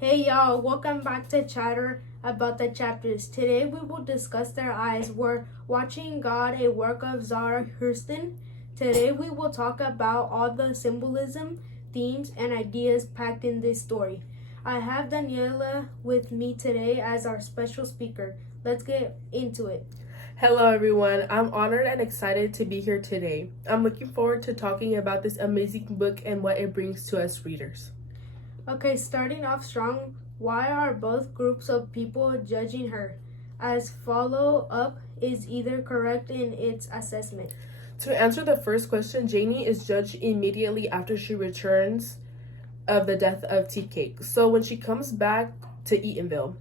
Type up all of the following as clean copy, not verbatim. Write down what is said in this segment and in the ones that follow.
Hey y'all, welcome back to Chatter about the chapters. Today we will discuss their eyes. We're watching God, a work of Zara Hurston. Today we will talk about all the symbolism, themes, and ideas packed in this story. I have Daniela with me today as our special speaker. Let's get into it. Hello everyone, I'm honored and excited to be here today. I'm looking forward to talking about this amazing book and what it brings to us readers. Okay, starting off strong, why are both groups of people judging her? As follow-up is either correct in its assessment. To answer the first question, Janie is judged immediately after she returns of the death of TEWWG. So when she comes back to Eatonville,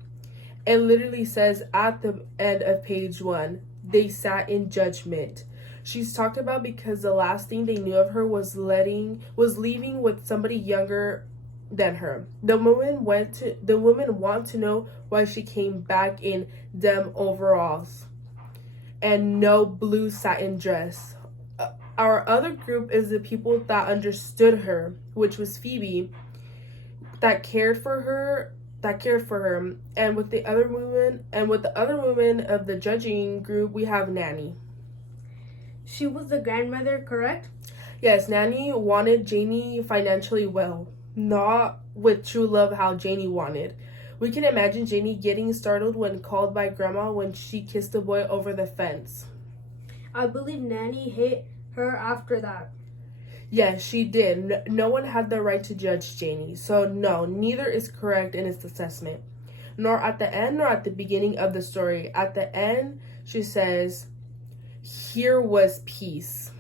it literally says at the end of page 1, they sat in judgment. She's talked about because the last thing they knew of her was leaving with somebody younger than her. The woman want to know why she came back in them overalls and no blue satin dress. Our other group is the people that understood her, which was Phoebe, that cared for her, and with the other women of the judging group, we have Nanny. She was the grandmother, correct? Yes, Nanny wanted Janie financially well, not with true love how Janie wanted. We can imagine Janie getting startled when called by Grandma when she kissed the boy over the fence. I believe Nanny hit her after that. Yes, she did. No one had the right to judge Janie, so no, neither is correct in its assessment. Nor at the end, nor at the beginning of the story. At the end, she says, "Here was peace."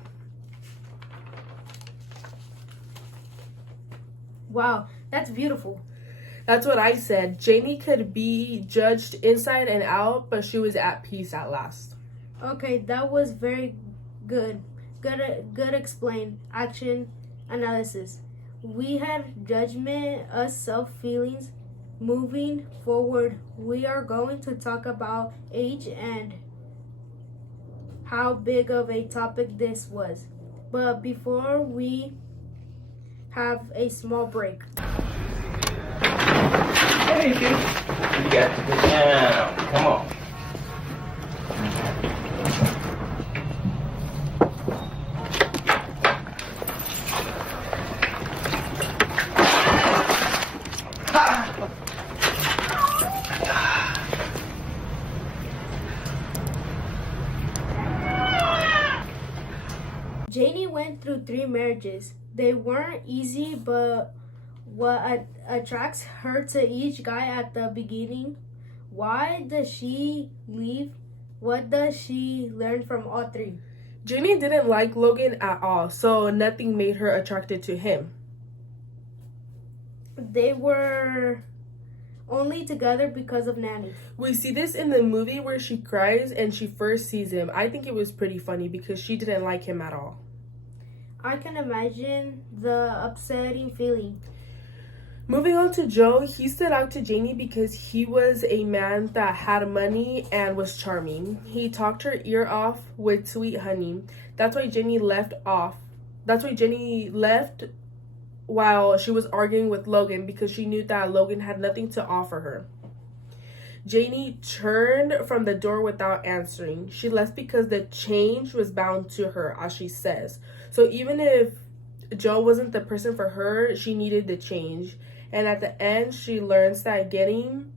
Wow, that's beautiful. That's what I said. Janie could be judged inside and out, but she was at peace at last. Okay, that was very good. Good explain. Action analysis. We had judgment, us self feelings. Moving forward, we are going to talk about age and how big of a topic this was. But before we have a small break. Hey, dude. You got to get down. Come on. Janie went through 3 marriages. They weren't easy, but what attracts her to each guy at the beginning? Why does she leave? What does she learn from all 3? Janie didn't like Logan at all, so nothing made her attracted to him. They were only together because of Nanny. We see this in the movie where she cries and she first sees him. I think it was pretty funny because she didn't like him at all. I can imagine the upsetting feeling. Moving on to Joe, he stood out to Janie because he was a man that had money and was charming. He talked her ear off with sweet honey. That's why Janie left while she was arguing with Logan because she knew that Logan had nothing to offer her. Janie turned from the door without answering. She left because the change was bound to her, as she says. So even if Joe wasn't the person for her, she needed the change. And at the end, she learns that getting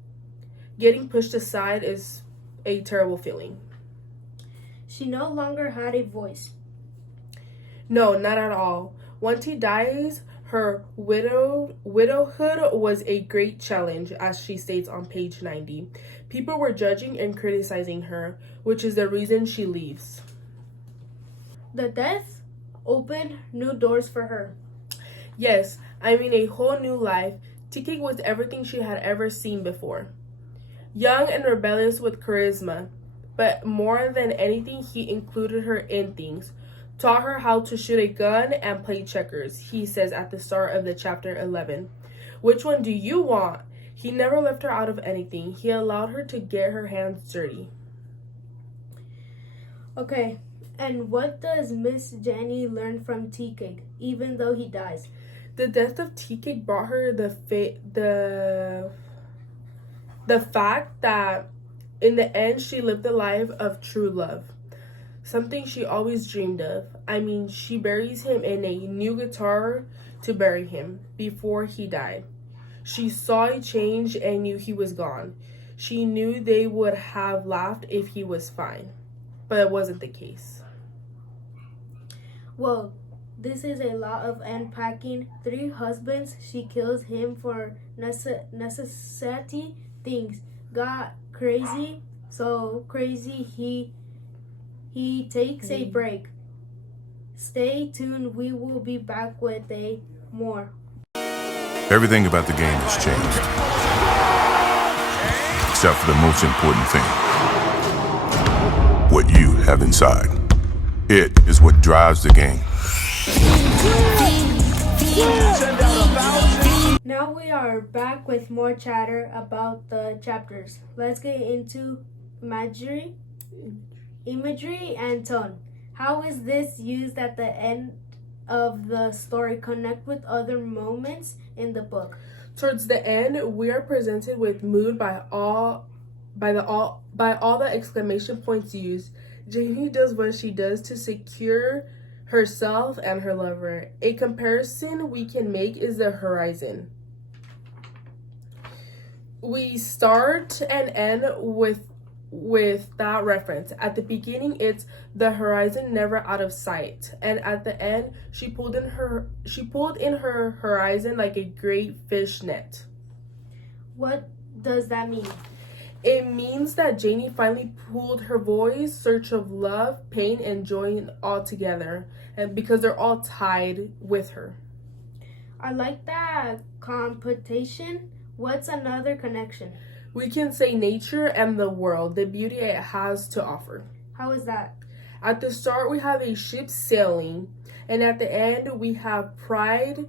pushed aside is a terrible feeling. She no longer had a voice. No, not at all. Once he dies, her widowhood was a great challenge, as she states on page 90. People were judging and criticizing her, which is the reason she leaves. The death opened new doors for her. Yes, I mean a whole new life. TEWWG was everything she had ever seen before. Young and rebellious with charisma, but more than anything, he included her in things. Taught her how to shoot a gun and play checkers, he says at the start of the chapter 11. Which one do you want? He never left her out of anything. He allowed her to get her hands dirty. Okay, and what does Miss Jenny learn from TEWWG, even though he dies? The death of Tea Cake brought her the fact that in the end she lived the life of true love, something she always dreamed of. I mean, she buries him in a new guitar to bury him before he died. She saw a change and knew he was gone. She knew they would have laughed if he was fine, but it wasn't the case. Well, this is a lot of unpacking. 3 husbands, she kills him for necessity things. Got crazy, so crazy he takes a break. Stay tuned, we will be back with a more. Everything about the game has changed. Except for the most important thing. What you have inside. It is what drives the game. Now we are back with more chatter about the chapters. Let's get into imagery and tone. How is this used at the end of the story connect with other moments in the book? Towards the end, we are presented with mood by all the exclamation points used. Jamie does what she does to secure herself and her lover. A comparison we can make is the horizon. We start and end with that reference. At the beginning, it's the horizon never out of sight, and at the end, she pulled in her horizon like a great fish net. What does that mean? It means that Janie finally pulled her voice, search of love, pain, and joy all together, and because they're all tied with her. I like that competition. What's another connection? We can say nature and the world, the beauty it has to offer. How is that? At the start, we have a ship sailing, and at the end, we have pine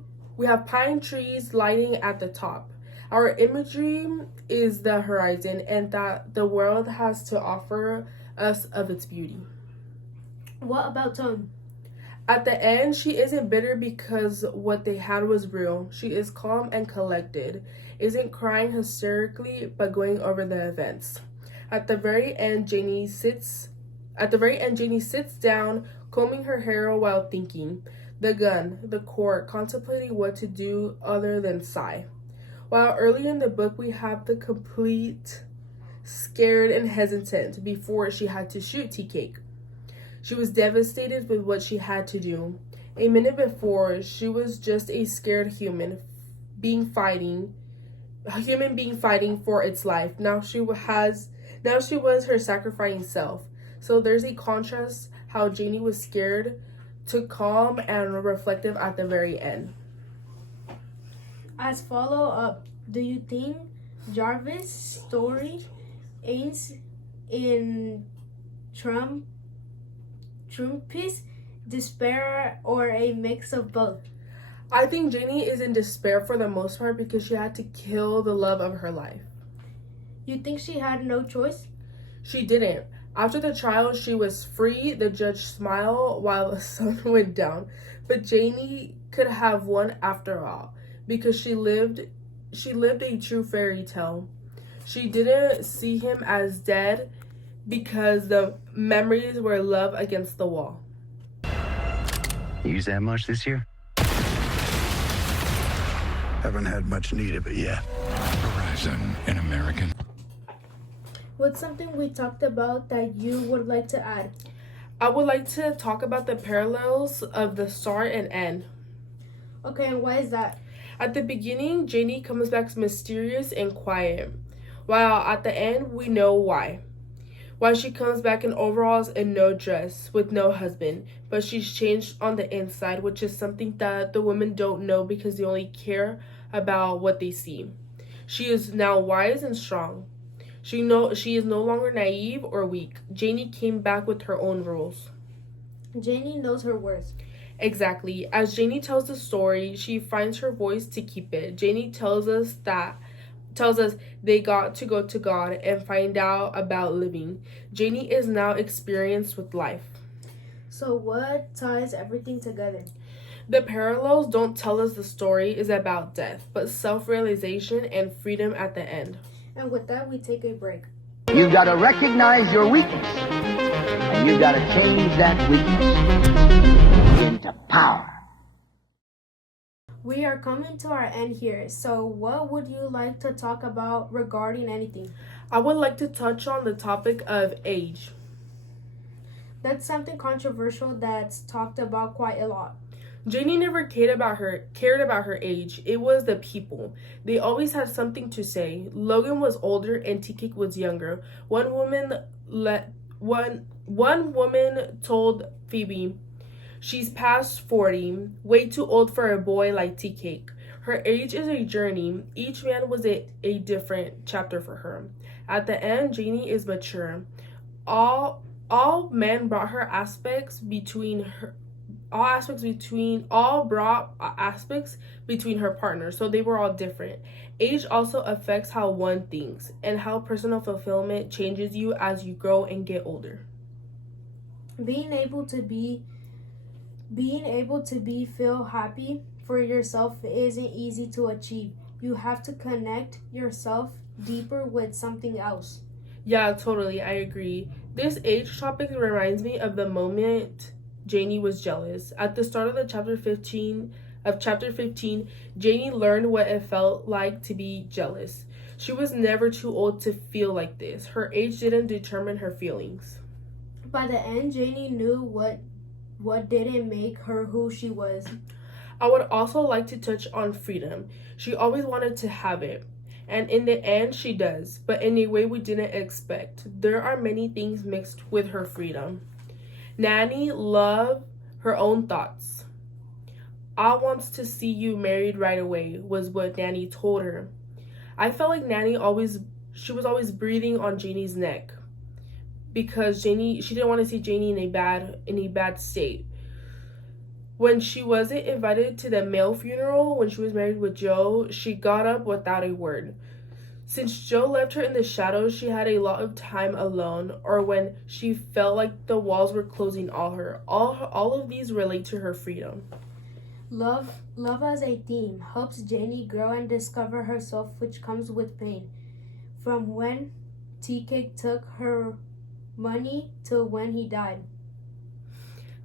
trees lighting at the top. Our imagery is the horizon, and that the world has to offer us of its beauty. What about tone? At the end, she isn't bitter because what they had was real. She is calm and collected, isn't crying hysterically, but going over the events. At the very end, Janie sits down, combing her hair while thinking. The gun, the court, contemplating what to do other than sigh. While early in the book, we have the complete scared and hesitant before she had to shoot Tea Cake. She was devastated with what she had to do. A minute before, she was just a scared human being fighting for its life. Now she was her sacrificing self. So there's a contrast how Janie was scared to calm and reflective at the very end. As follow up, do you think Jarvis' story ends in Trump's despair or a mix of both? I think Janie is in despair for the most part because she had to kill the love of her life. You think she had no choice? She didn't. After the trial, she was free. The judge smiled while the sun went down. But Janie could have won after all because she lived a true fairy tale. She didn't see him as dead because the memories were love against the wall. You use that much this year? Haven't had much need of it yet. Horizon in American. What's something we talked about that you would like to add? I would like to talk about the parallels of the start and end. Okay, and why is that? At the beginning, Janie comes back mysterious and quiet, while at the end, we know why. Why she comes back in overalls and no dress, with no husband, but she's changed on the inside, which is something that the women don't know because they only care about what they see. She is now wise and strong. She is no longer naive or weak. Janie came back with her own rules. Janie knows her worth. Exactly. As Janie tells the story, she finds her voice to keep it. Janie tells us they got to go to God and find out about living. Janie is now experienced with life. So what ties everything together? The parallels don't tell us the story is about death, but self-realization and freedom at the end. And with that, we take a break. You gotta recognize your weakness, and you gotta change that weakness into power. We are coming to our end here. So what would you like to talk about regarding anything? I would like to touch on the topic of age. That's something controversial that's talked about quite a lot. Janie never cared about her age. It was the people. They always had something to say. Logan was older and TK was younger. One woman told Phoebe, "She's past 40, way too old for a boy like TK. Her age is a journey. Each man was a different chapter for her. At the end, Janie is mature. All men brought aspects between her partners, so they were all different. Age also affects how one thinks and how personal fulfillment changes you as you grow and get older. Being able to feel happy for yourself isn't easy to achieve. You have to connect yourself deeper with something else." Yeah, totally, I agree. This age topic reminds me of the moment Janie was jealous. At the start of chapter 15, Janie learned what it felt like to be jealous. She was never too old to feel like this. Her age didn't determine her feelings. By the end, Janie knew what didn't make her who she was. I would also like to touch on freedom. She always wanted to have it, and in the end she does, but in a way we didn't expect. There are many things mixed with her freedom. Nanny loved her own thoughts. "I wants to see you married right away," was what Nanny told her. I felt like Nanny was always breathing on Janie's neck because she didn't want to see Janie in a bad state. When she wasn't invited to the male funeral when she was married with Joe, she got up without a word. Since Joe left her in the shadows, she had a lot of time alone, or when she felt like the walls were closing on her. All of these relate to her freedom. Love as a theme helps Janie grow and discover herself, which comes with pain. From when TK took her money to when he died.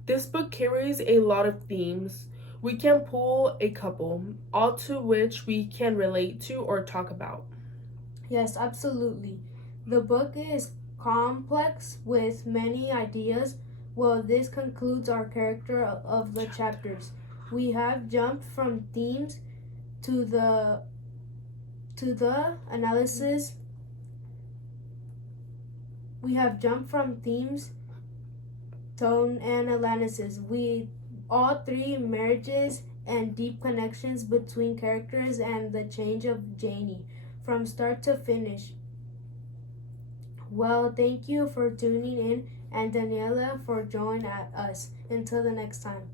This book carries a lot of themes. We can pull a couple, all to which we can relate to or talk about. Yes, absolutely. The book is complex with many ideas. Well, this concludes our character of the chapters. We have jumped from themes to the analysis. We have jumped from themes, tone, and analysis. We all three marriages and deep connections between characters and the change of Janie from start to finish. Well, thank you for tuning in, and Daniela for joining us. Until the next time.